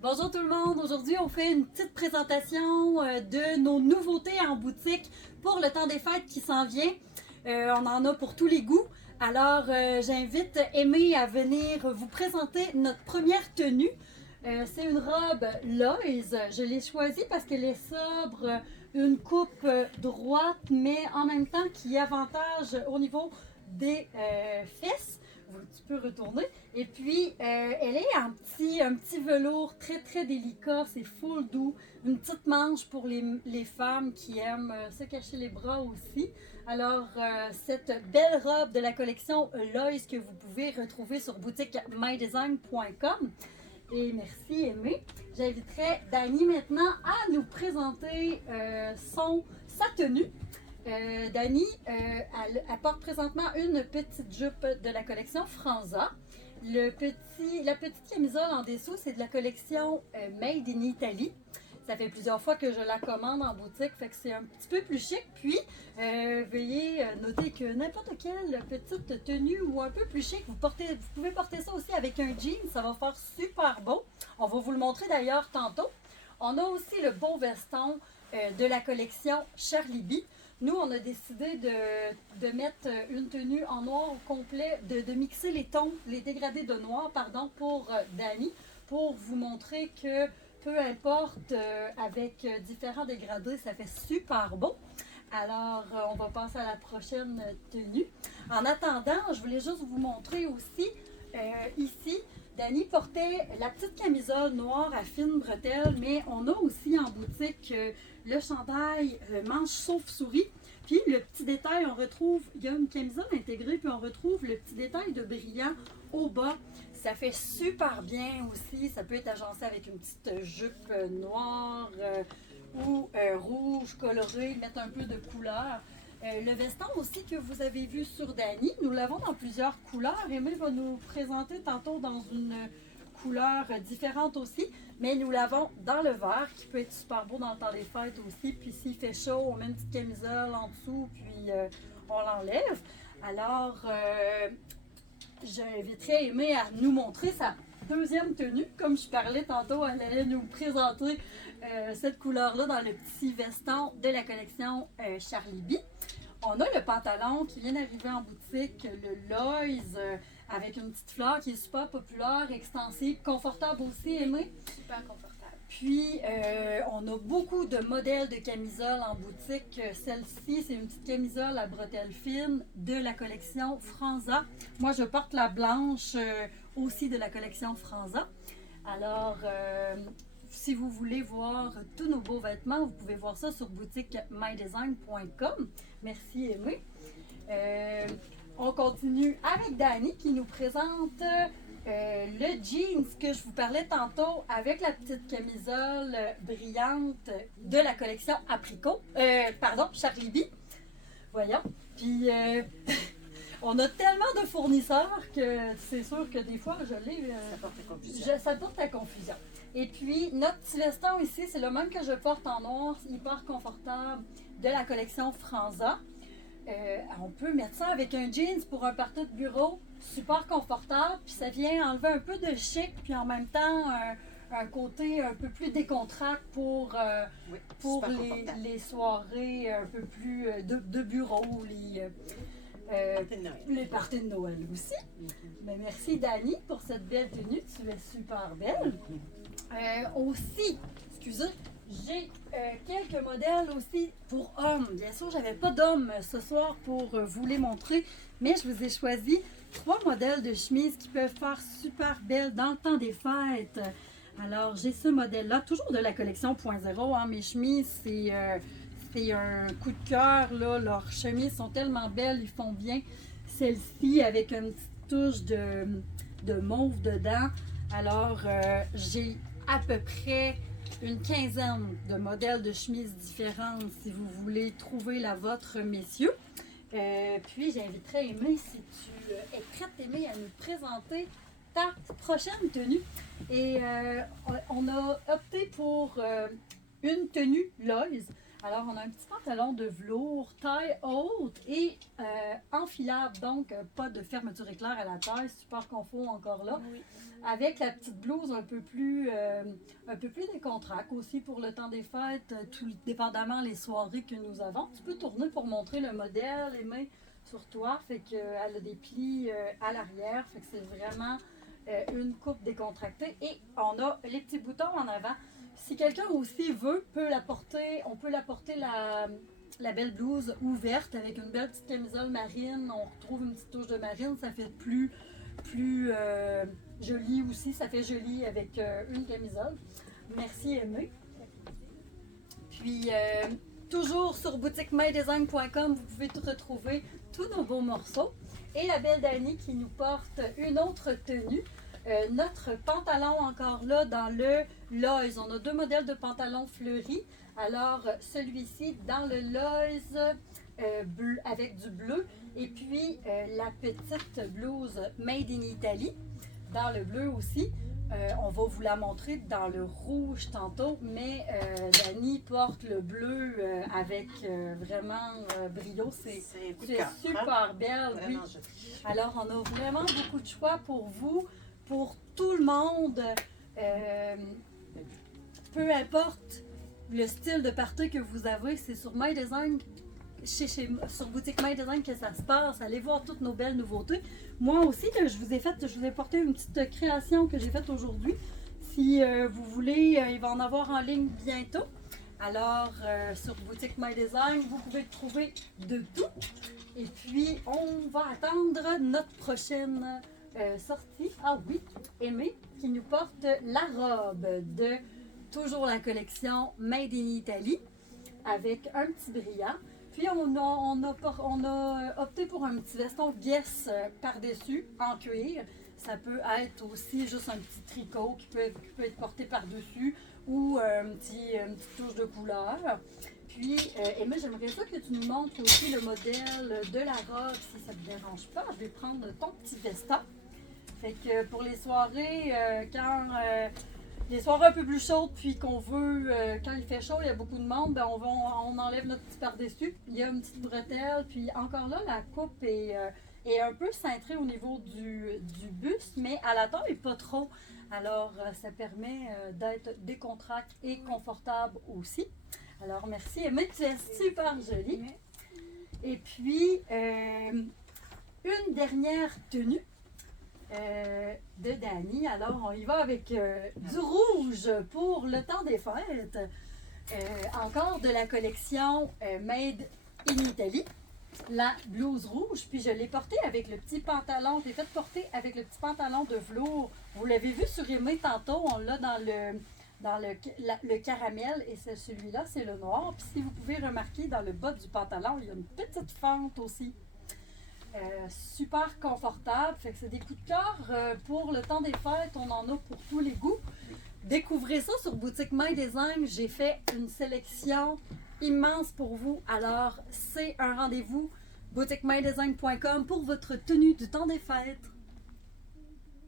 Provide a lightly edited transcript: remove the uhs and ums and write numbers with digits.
Bonjour tout le monde, aujourd'hui on fait une petite présentation de nos nouveautés en boutique pour le temps des fêtes qui s'en vient. On en a pour tous les goûts. Alors j'invite Aimée à venir vous présenter notre première tenue. C'est une robe Loise. Je l'ai choisie parce qu'elle est sobre, une coupe droite, mais en même temps qui avantage au niveau des fesses. Tu peux retourner. Et puis, elle est un petit velours très délicat. C'est full doux. Une petite manche pour les femmes qui aiment se cacher les bras aussi. Alors, cette belle robe de la collection Loise que vous pouvez retrouver sur boutique mydesign.com. Et merci Aimée. J'inviterai Dani maintenant à nous présenter sa tenue. Dani, elle porte présentement une petite jupe de la collection Franza. La petite camisole en dessous, c'est de la collection Made in Italy. Ça fait plusieurs fois que je la commande en boutique, fait que c'est un petit peu plus chic. Puis, veuillez noter que n'importe quelle petite tenue ou un peu plus chic, vous pouvez porter ça aussi avec un jean, ça va faire super beau. On va vous le montrer d'ailleurs tantôt. On a aussi le beau veston de la collection Charlie B. Nous, on a décidé de mettre une tenue en noir au complet, de mixer les tons, les dégradés de noir, pardon, pour Dani, pour vous montrer que peu importe, avec différents dégradés, ça fait super beau. Alors, on va passer à la prochaine tenue. En attendant, je voulais juste vous montrer aussi, ici, Dani portait la petite camisole noire à fines bretelles, mais on a aussi en boutique le chandail manche sauve-souris. Puis le petit détail, il y a une camisole intégrée, puis on retrouve le petit détail de brillant au bas. Ça fait super bien aussi. Ça peut être agencé avec une petite jupe noire ou rouge colorée, mettre un peu de couleur. Le veston aussi que vous avez vu sur Dani, nous l'avons dans plusieurs couleurs. Aimée va nous présenter tantôt dans une couleur différente aussi, mais nous l'avons dans le vert qui peut être super beau dans le temps des fêtes aussi. Puis s'il fait chaud, on met une petite camisole en dessous, puis on l'enlève. Alors, j'inviterais Aimée à nous montrer sa deuxième tenue. Comme je parlais tantôt, elle allait nous présenter cette couleur-là dans le petit veston de la collection Charlie B. On a le pantalon qui vient d'arriver en boutique, le Loise, avec une petite fleur qui est super populaire, extensive, confortable aussi, Aimée. Super confortable. Puis, on a beaucoup de modèles de camisoles en boutique. Celle-ci, c'est une petite camisole à bretelles fines de la collection Franza. Moi, je porte la blanche aussi de la collection Franza. Alors, si vous voulez voir tous nos beaux vêtements, vous pouvez voir ça sur boutique mydesign.com. Merci Aimée. On continue avec Dani qui nous présente le jeans que je vous parlais tantôt avec la petite camisole brillante de la collection Apricot. Charlie B. Voyons. Puis on a tellement de fournisseurs que c'est sûr que des fois, ça porte à confusion. Et puis, notre petit veston ici, c'est le même que je porte en noir, hyper confortable, de la collection Franza. On peut mettre ça avec un jeans pour un party de bureau, super confortable, puis ça vient enlever un peu de chic, puis en même temps, un côté un peu plus décontracté pour les soirées un peu plus de bureau, les parties de Noël aussi. Mais merci Dani pour cette belle tenue, tu es super belle. J'ai quelques modèles aussi pour hommes. Bien sûr, j'avais pas d'hommes ce soir pour vous les montrer, mais je vous ai choisi 3 modèles de chemises qui peuvent faire super belles dans le temps des fêtes. Alors, j'ai ce modèle-là, toujours de la collection .0. Hein, mes chemises, c'est un coup de cœur. Leurs chemises sont tellement belles, ils font bien. Celle-ci avec une petite touche de mauve dedans. Alors, j'ai à peu près une quinzaine de modèles de chemises différentes si vous voulez trouver la vôtre, messieurs. Puis, j'inviterai Aimée, si tu es prête, Aimée, à nous présenter ta prochaine tenue. Et on a opté pour une tenue Loise Alors, on a un petit pantalon de velours, taille haute et enfilable, donc pas de fermeture éclair à la taille, super confort encore là. Oui. Avec la petite blouse un peu plus décontractée aussi pour le temps des fêtes, tout dépendamment les soirées que nous avons. Tu peux tourner pour montrer le modèle, les mains sur toi, fait qu'elle a des plis à l'arrière, fait que c'est vraiment une coupe décontractée. Et on a les petits boutons en avant. Si quelqu'un aussi veut, on peut la porter la belle blouse ouverte avec une belle petite camisole marine. On retrouve une petite touche de marine, ça fait plus joli aussi. Ça fait joli avec une camisole. Merci Aimé. Puis, toujours sur boutiquemydesign.com, vous pouvez retrouver tous nos beaux morceaux. Et la belle Dani qui nous porte une autre tenue. Notre pantalon encore là dans le Lois. On a deux modèles de pantalons fleuris. Alors celui-ci dans le Lois bleu, avec du bleu et puis la petite blouse Made in Italy dans le bleu aussi. On va vous la montrer dans le rouge tantôt, mais Dani porte le bleu avec vraiment brio. C'est super belle. Oui. Alors on a vraiment beaucoup de choix pour vous. Pour tout le monde, peu importe le style de party que vous avez, c'est sur My Design, sur Boutique My Design que ça se passe. Allez voir toutes nos belles nouveautés. Moi aussi, je vous ai porté une petite création que j'ai faite aujourd'hui. Si vous voulez, il va en avoir en ligne bientôt. Alors, sur Boutique My Design, vous pouvez trouver de tout. Et puis, on va attendre notre prochaine sortie. Ah oui, Aimé qui nous porte la robe de toujours la collection Made in Italy avec un petit brillant. Puis on a opté pour un petit veston Guess par-dessus en cuir. Ça peut être aussi juste un petit tricot qui peut être porté par-dessus ou une petite touche de couleur. Puis, Aimé, j'aimerais ça que tu nous montres aussi le modèle de la robe, si ça ne te dérange pas. Je vais prendre ton petit veston. Fait que pour les soirées, les soirées un peu plus chaudes, puis qu'on veut, quand il fait chaud, il y a beaucoup de monde, ben on enlève notre petit par-dessus. Il y a une petite bretelle, puis encore là, la coupe est un peu cintrée au niveau du buste, mais à la taille, pas trop. Alors, ça permet d'être décontracté et confortable aussi. Alors, merci. Mais tu es super jolie. Et puis, une dernière tenue. De Dani. Alors, on y va avec du rouge pour le temps des fêtes. Encore de la collection Made in Italy. La blouse rouge. Puis je l'ai portée avec le petit pantalon. Je l'ai fait porter avec le petit pantalon de velours. Vous l'avez vu sur Aimé tantôt. On l'a dans le caramel. Et celui-là, c'est le noir. Puis si vous pouvez remarquer, dans le bas du pantalon, il y a une petite fente aussi. Super confortable, fait que c'est des coups de cœur pour le temps des fêtes, on en a pour tous les goûts. Découvrez ça sur Boutique My Design, j'ai fait une sélection immense pour vous, alors c'est un rendez-vous boutiquemydesign.com pour votre tenue du temps des fêtes.